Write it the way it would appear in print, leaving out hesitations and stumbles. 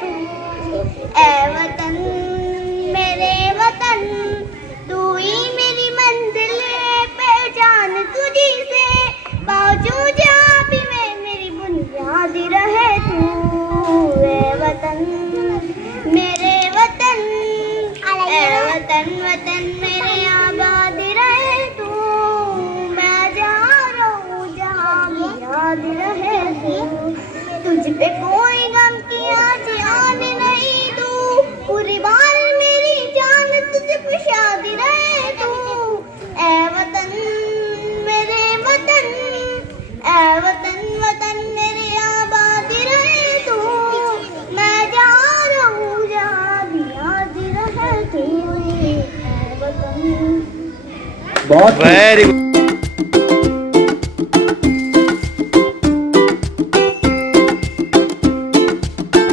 तू। ऐ वतन मेरे वतन, तू ही मेरी मंजिल है, पहचान तुझी से बाजू जहाँ भी मैं, मेरी बुनियाद रहे तू। ऐ वतन मेरे वतन, ऐ वतन वतन मेरे आबाद रहे तू। मैं जहाँ रहूँ जहाँ भी याद रहे तू। तुझ पे कोई गम की आज आने नहीं दूँ, पूरी बार मेरी जान तुझ पे शादी रहे तू। ऐ वतन मेरे वतन, ऐ वतन वतन मेरे आबाद रहे तू। मैं जहाँ रहूँ जहाँ भी याद रहे तू। ऐ वतन। बहुत वेरी